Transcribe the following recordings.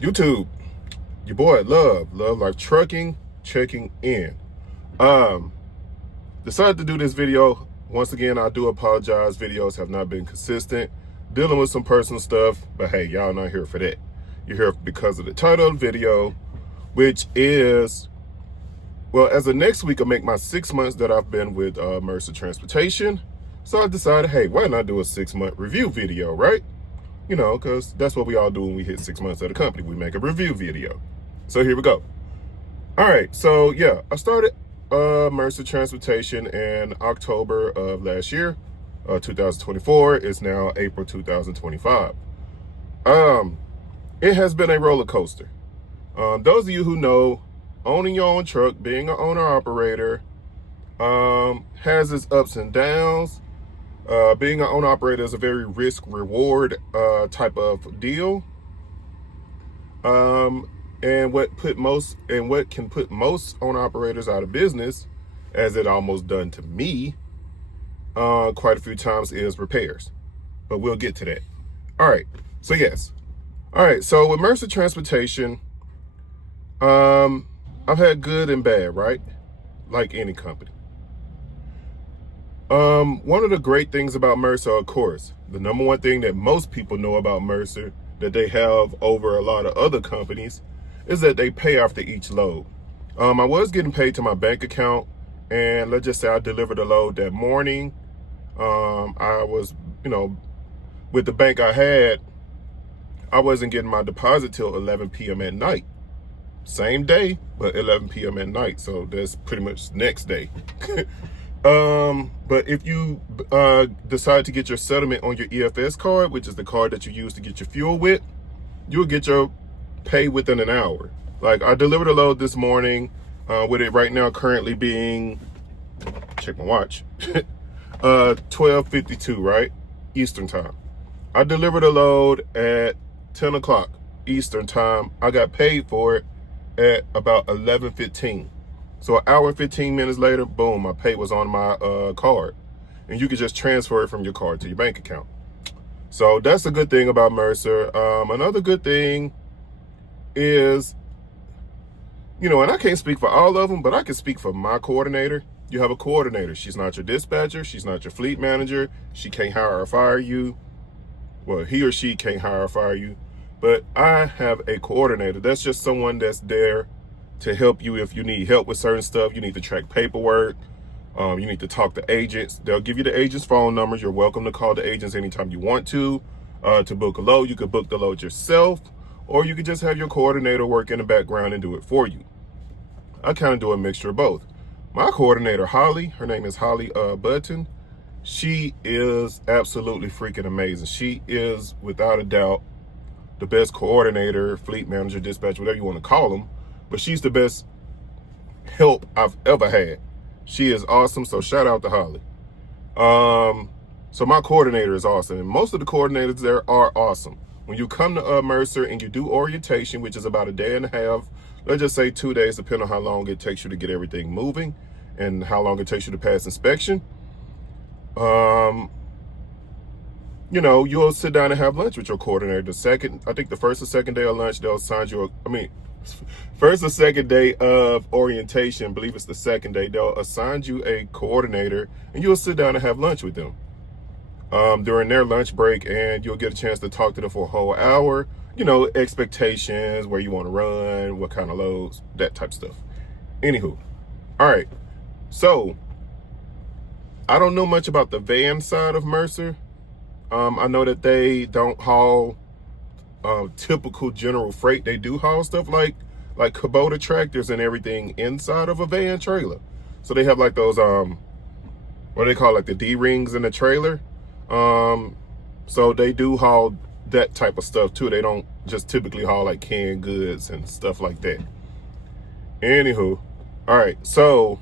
YouTube, your boy Love Life Trucking, checking in. Decided to do this video. Once again, I do apologize. Videos have not been consistent. Dealing with some personal stuff, but hey, y'all not here for that. You're here because of the title of the video, which is, well, as of next week, I'll make my 6 months that I've been with Mercer Transportation. So I decided, hey, why not do a 6-month review video, right? You know, because that's what we all do when we hit 6 months at a company. We make a review video. So here we go. All right, so yeah, I started Mercer Transportation in October of last year, 2024. It's now April 2025. It has been a roller coaster. Those of you who know, owning your own truck, being an owner-operator, has its ups and downs. Being an owner-operator is a very risk-reward type of deal. And what can put most owner-operators out of business, as it almost done to me quite a few times, is repairs. But we'll get to that. All right, so yes. All right, so with Mercer Transportation, I've had good and bad, right? Like any company. One of the great things about Mercer, of course, the number one thing that most people know about Mercer that they have over a lot of other companies is that they pay after each load. I was getting paid to my bank account, and let's just say I delivered a load that morning. I was, with the bank I had, I wasn't getting my deposit till 11 p.m. at night. Same day, but 11 p.m. at night. So that's pretty much next day. But if you decide to get your settlement on your EFS card, which is the card that you use to get your fuel with, you'll get your pay within an hour. Like, I delivered a load this morning, with it right now currently being, check my watch, 12:52, right? Eastern time. I delivered a load at 10 o'clock Eastern time. I got paid for it at about 11:15. So an hour and 15 minutes later, boom, my pay was on my card. And you could just transfer it from your card to your bank account. So that's a good thing about Mercer. Another good thing is, and I can't speak for all of them, but I can speak for my coordinator. You have a coordinator. She's not your dispatcher. She's not your fleet manager. She can't hire or fire you. Well, he or she can't hire or fire you. But I have a coordinator. That's just someone that's there to help you if you need help with certain stuff. You need to track paperwork. You need to talk to agents. They'll give you the agents' phone numbers. You're welcome to call the agents anytime you want to book a load. You could book the load yourself, or you could just have your coordinator work in the background and do it for you. I kind of do a mixture of both. My coordinator, Holly, her name is Holly Button. She is absolutely freaking amazing. She is, without a doubt, the best coordinator, fleet manager, dispatcher, whatever you want to call them. But she's the best help I've ever had. She is awesome, so shout out to Holly. So my coordinator is awesome, and most of the coordinators there are awesome. When you come to Mercer and you do orientation, which is about a day and a half, let's just say 2 days, depending on how long it takes you to get everything moving and how long it takes you to pass inspection, you'll sit down and have lunch with your coordinator. The first or second day of lunch, they'll assign you first or second day of orientation, I believe it's the second day, they'll assign you a coordinator and you'll sit down and have lunch with them during their lunch break, and you'll get a chance to talk to them for a whole hour, expectations, where you want to run, what kind of loads, that type of stuff. Anywho, all right, so I don't know much about the van side of Mercer. I know that they don't haul typical general freight. They do haul stuff like Kubota tractors and everything inside of a van trailer. So they have like those what do they call, like the D-rings in the trailer. So they do haul that type of stuff too. They don't just typically haul like canned goods and stuff like that. Anywho, all right, so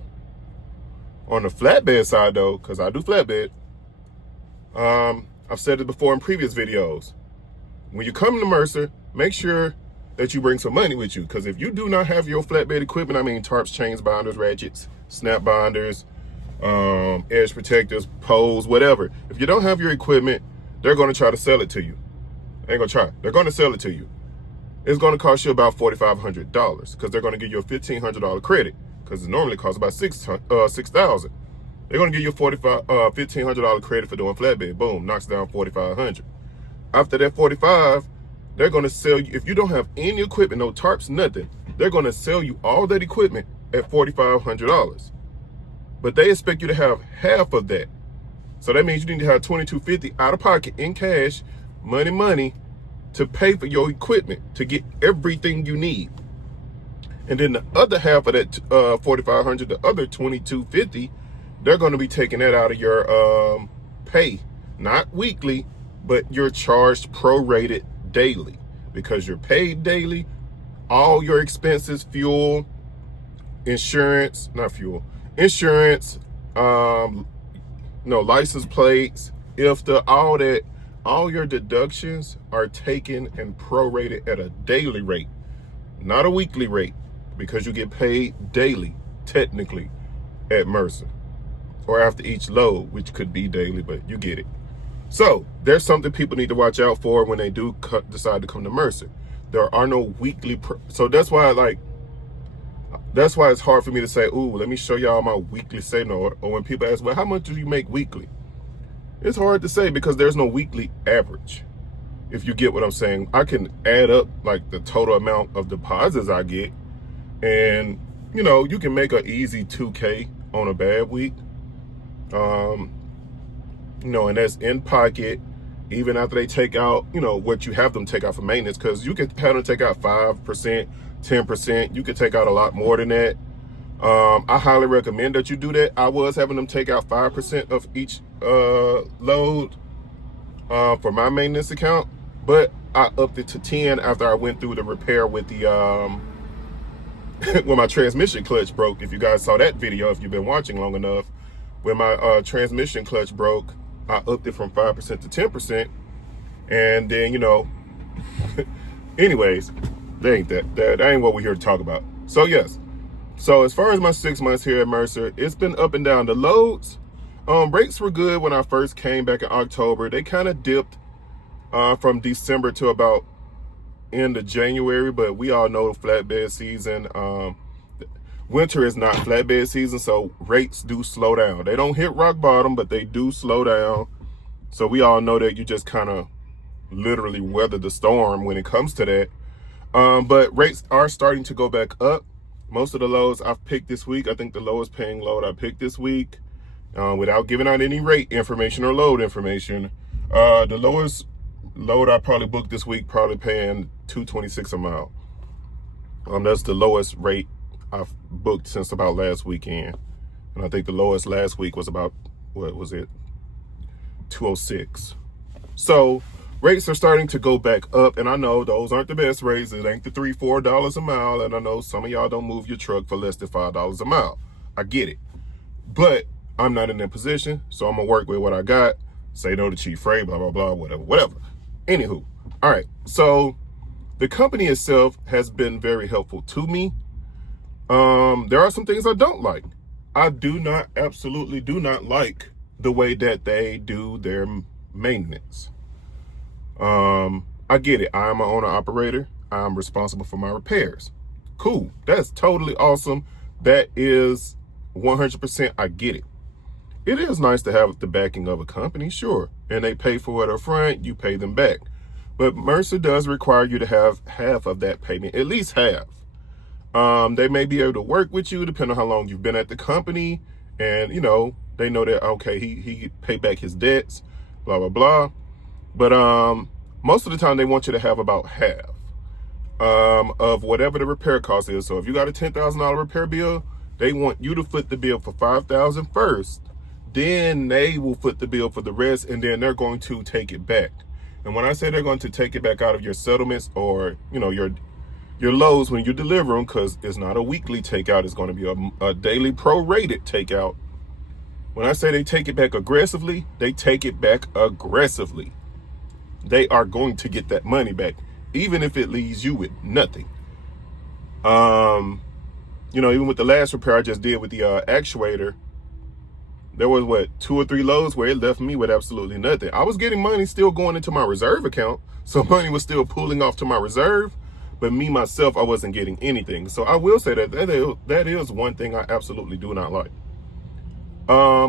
on the flatbed side though, because I do flatbed, I've said it before in previous videos, when you come to Mercer, make sure that you bring some money with you, because if you do not have your flatbed equipment, I mean tarps, chains, binders, ratchets, snap binders, edge protectors, poles, whatever, if you don't have your equipment, they're going to try to sell it to you. They ain't gonna try, they're going to sell it to you. it's going to cost you about $4,500 because they're going to give you a $1,500 credit because it normally costs about $6,000. They're going to give you a $1,500 credit for doing flatbed. Boom, knocks down $4,500. After that 45, they're going to sell you, if you don't have any equipment, no tarps, nothing, they're going to sell you all that equipment at $4,500. But they expect you to have half of that. So that means you need to have $2,250 out of pocket in cash, money, to pay for your equipment, to get everything you need. And then the other half of that $4,500, the other $2,250, they're going to be taking that out of your pay, not weekly, but you're charged prorated daily because you're paid daily. All your expenses, fuel, insurance, license plates, all your deductions are taken and prorated at a daily rate, not a weekly rate, because you get paid daily, technically, at Mercer, or after each load, which could be daily, but you get it. So there's something people need to watch out for when they do decide to come to Mercer. There are no weekly, so that's why it's hard for me to say, ooh, let me show y'all my weekly saving, or when people ask, well, how much do you make weekly? It's hard to say because there's no weekly average. If you get what I'm saying, I can add up like the total amount of deposits I get, and you can make an easy 2K on a bad week. And that's in pocket, even after they take out, what you have them take out for maintenance, because you can have them take out 5%, 10%. You could take out a lot more than that. I highly recommend that you do that. I was having them take out 5% of each load for my maintenance account, but I upped it to 10 after I went through the repair with the when my transmission clutch broke. If you guys saw that video, if you've been watching long enough, when my transmission clutch broke, I upped it from 5% to 10%, and then anyways, that ain't what we're here to talk about. So yes. So as far as my 6 months here at Mercer, it's been up and down. The loads, rates were good when I first came back in October. They kind of dipped from December to about end of January, but we all know flatbed season. Winter is not flatbed season, so rates do slow down. They don't hit rock bottom, but they do slow down. So we all know that you just kind of literally weather the storm when it comes to that. But rates are starting to go back up. Most of the loads I've picked this week, I think the lowest paying load I picked this week, without giving out any rate information or load information, the lowest load I probably booked this week, probably paying $226 a mile. That's the lowest rate I've booked since about last weekend. And I think the lowest last week was about, what was it, $206. So rates are starting to go back up, and I know those aren't the best rates. It ain't the $3, $4 a mile, and I know some of y'all don't move your truck for less than $5 a mile. I get it, but I'm not in that position, so I'm gonna work with what I got. Say no to cheap freight, blah, blah, blah, whatever. Anywho, all right, so the company itself has been very helpful to me. There are some things I don't like. I absolutely do not like the way that they do their maintenance. I get it. I'm an owner operator. I'm responsible for my repairs. Cool. That's totally awesome. That is 100%. I get it. It is nice to have the backing of a company, sure. And they pay for it up front. You pay them back. But Mercer does require you to have half of that payment, at least half. They may be able to work with you depending on how long you've been at the company. And, they know that, okay, he paid back his debts, blah, blah, blah. But most of the time they want you to have about half of whatever the repair cost is. So if you got a $10,000 repair bill, they want you to foot the bill for $5,000 first. Then they will foot the bill for the rest, and then they're going to take it back. And when I say they're going to take it back out of your settlements or, your loads when you deliver them, because it's not a weekly takeout, it's going to be a daily prorated takeout. When I say they take it back aggressively, they take it back aggressively. They are going to get that money back, even if it leaves you with nothing. Even with the last repair I just did with the actuator, there was 2 or 3 loads where it left me with absolutely nothing. I was getting money still going into my reserve account, so money was still pulling off to my reserve, but me myself, I wasn't getting anything. So I will say that is one thing I absolutely do not like.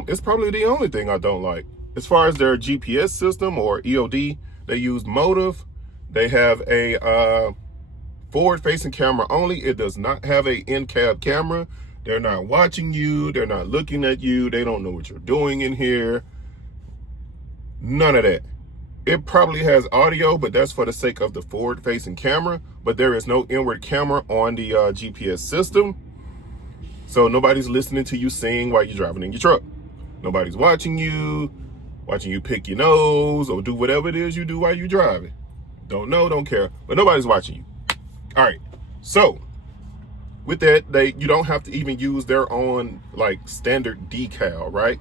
It's probably the only thing I don't like. As far as their GPS system or EOD, they use Motive. They have a forward-facing camera only. It does not have a in-cab camera. They're not watching you. They're not looking at you. They don't know what you're doing in here. None of that. It probably has audio, but that's for the sake of the forward-facing camera. But there is no inward camera on the GPS system. So nobody's listening to you sing while you're driving in your truck. Nobody's watching you pick your nose or do whatever it is you do while you're driving. Don't know, don't care, but nobody's watching you. All right, so with that, you don't have to even use their own like standard decal, right?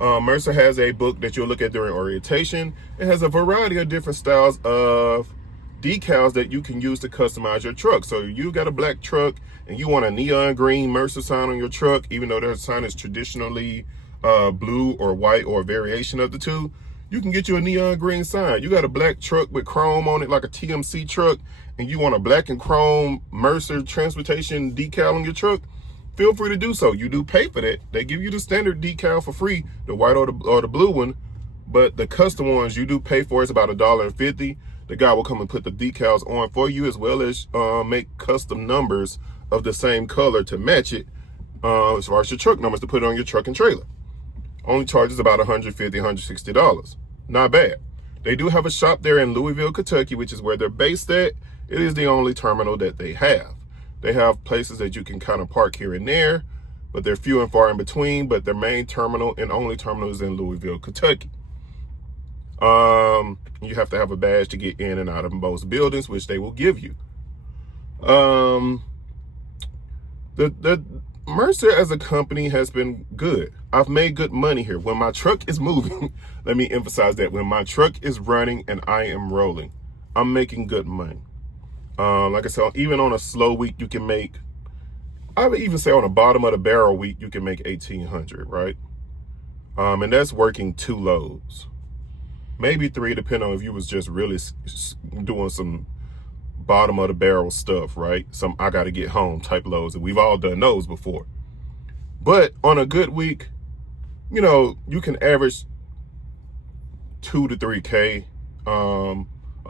Mercer has a book that you'll look at during orientation. It has a variety of different styles of decals that you can use to customize your truck. So you got a black truck and you want a neon green Mercer sign on your truck, even though their sign is traditionally blue or white or a variation of the two, you can get you a neon green sign. You got a black truck with chrome on it like a TMC truck, and you want a black and chrome Mercer transportation decal on your truck, feel free to do so. You do pay for that. They give you the standard decal for free, the white or the blue one, but the custom ones you do pay for. It's about $1.50. The guy will come and put the decals on for you, as well as make custom numbers of the same color to match it, as far as your truck numbers to put it on your truck and trailer. Only charges about $150, $160. Not bad. They do have a shop there in Louisville, Kentucky, which is where they're based at. It is the only terminal that they have. They have places that you can kind of park here and there, but they're few and far in between. But their main terminal and only terminal is in Louisville, Kentucky. You have to have a badge to get in and out of most buildings, which they will give you. The Mercer as a company has been good. I've made good money here. When my truck is moving, let me emphasize that. When my truck is running and I am rolling, I'm making good money. Like I said, even on a slow week, you can make, I would even say on the bottom of the barrel week, you can make $1,800, right? And that's working 2 loads. Maybe 3, depending on if you was just really doing some bottom of the barrel stuff, right? Some I got to get home type loads, and we've all done those before. But on a good week, you know, you can average 2 to 3K.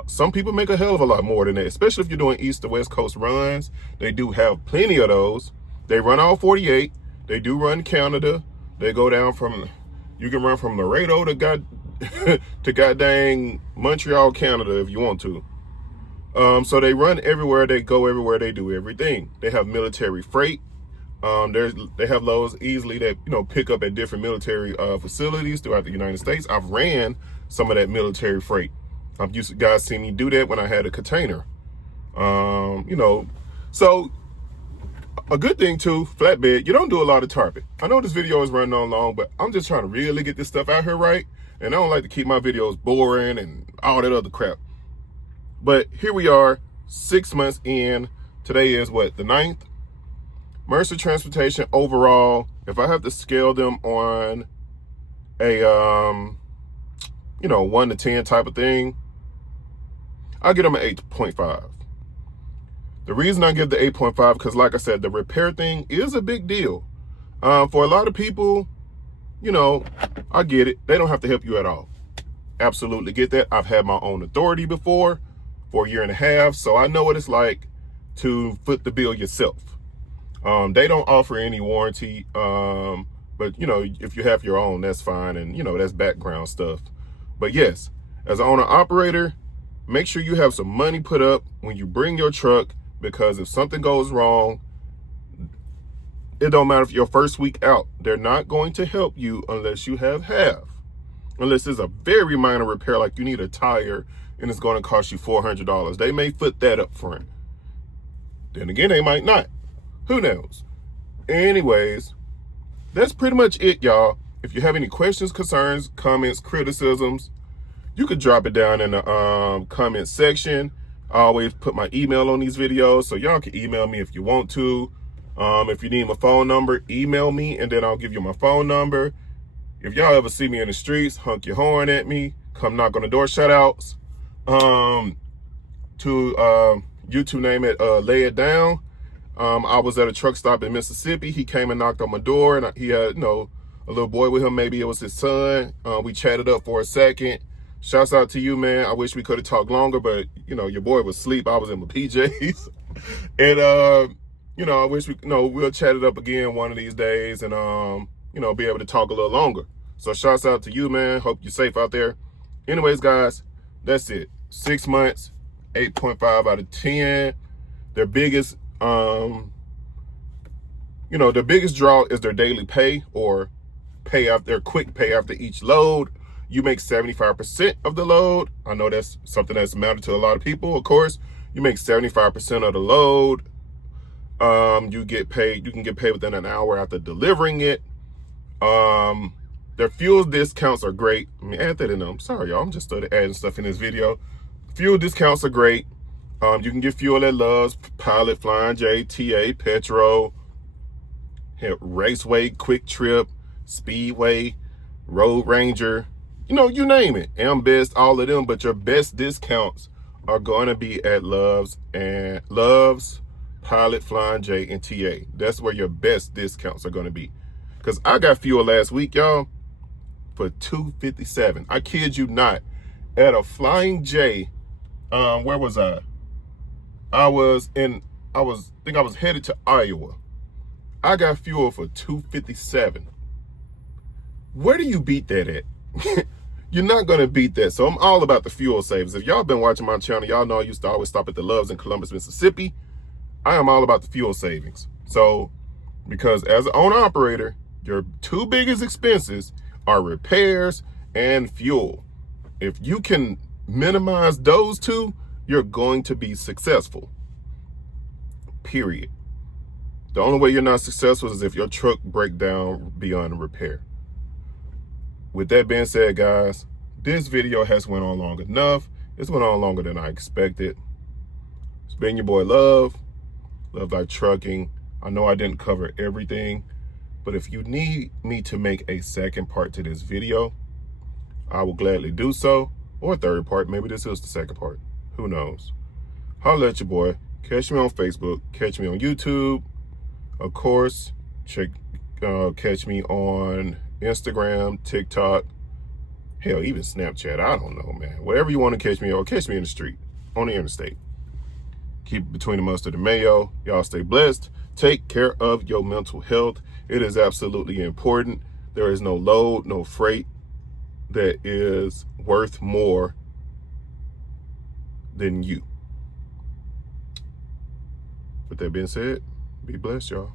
Some people make a hell of a lot more than that, especially if you're doing East to West Coast runs. They do have plenty of those. They run all 48. They do run Canada. They go down from, you can run from Laredo to goddamn Montreal, Canada if you want to. So they run everywhere, they go everywhere, they do everything. They have military freight. They have loads easily that, you know, pick up at different military facilities throughout the United States. I've ran some of that military freight. You guys seen me do that when I had a container. You know, so a good thing too, flatbed, you don't do a lot of tarping. I know this video is running on long, but I'm just trying to really get this stuff out here right. And I don't like to keep my videos boring and all that other crap. But here we are, 6 months in. Today is what, the 9th? Mercer Transportation overall, if I have to scale them on a, you know, 1 to 10 type of thing, I'll get them an 8.5. The reason I give the 8.5, because like I said, the repair thing is a big deal. For a lot of people, you know, I get it. They don't have to help you at all. Absolutely get that. I've had my own authority before for 1.5 years, so I know what it's like to foot the bill yourself. They don't offer any warranty, but you know, if you have your own, that's fine, and you know, that's background stuff. But yes, as an owner operator, make sure you have some money put up when you bring your truck, because if something goes wrong, it don't matter if your first week out, they're not going to help you unless you have half. Unless it's a very minor repair, like you need a tire and it's going to cost you $400. They may foot that up front. Then again, they might not. Who knows? Anyways, that's pretty much it, y'all. If you have any questions, concerns, comments, criticisms, you could drop it down in the comment section. I always put my email on these videos, so y'all can email me if you want to. If you need my phone number, email me, and then I'll give you my phone number. If y'all ever see me in the streets, honk your horn at me, come knock on the door, shout outs to YouTube name it Lay It Down. I was at a truck stop in Mississippi. He came and knocked on my door, and he had, a little boy with him. Maybe it was his son. We chatted up for a second. Shouts out to you, man. I wish we could have talked longer, but, your boy was asleep. I was in my PJs. And, I wish we'll chat it up again one of these days and, be able to talk a little longer. So shouts out to you, man. Hope you're safe out there. Anyways, guys, that's it. 6 months, 8.5 out of 10. Their biggest, their biggest draw is their daily pay, or pay after their quick pay after each load. You make 75% of the load. I know that's something that's mattered to a lot of people, of course. You make 75% of the load. You can get paid within an hour after delivering it. Their fuel discounts are great. Let me add that in. I'm sorry, y'all. I'm just started adding stuff in this video. Fuel discounts are great. You can get fuel at Love's, Pilot, Flying J, TA, Petro, Raceway, Quick Trip, Speedway, Road Ranger, you name it. Ambest, all of them. But your best discounts are going to be at Love's, Pilot, Flying J, and TA. That's where your best discounts are going to be. Because I got fuel last week, y'all, for $2.57. I kid you not. At a Flying J, where was I? I was headed to Iowa. I got fuel for $2.57. Where do you beat that at? You're not going to beat that. So I'm all about the fuel savings. If y'all been watching my channel, y'all know I used to always stop at the Loves in Columbus, Mississippi. I am all about the fuel savings. So, because as an owner-operator, your two biggest expenses are repairs and fuel. If you can minimize those two, you're going to be successful. Period. The only way you're not successful is if your truck breaks down beyond repair. With that being said, guys, this video has went on long enough. It's went on longer than I expected. It's been your boy Love Like Trucking. I know I didn't cover everything, but if you need me to make a second part to this video, I will gladly do so. Or a third part. Maybe this is the second part. Who knows? Holla at your boy. Catch me on Facebook. Catch me on YouTube. Of course, catch me on Instagram, TikTok, hell, even Snapchat. I don't know, man. Whatever you want to catch me, or catch me in the street, on the interstate. Keep it between the mustard and mayo. Y'all stay blessed. Take care of your mental health. It is absolutely important. There is no load, no freight that is worth more than you. With that being said, be blessed, y'all.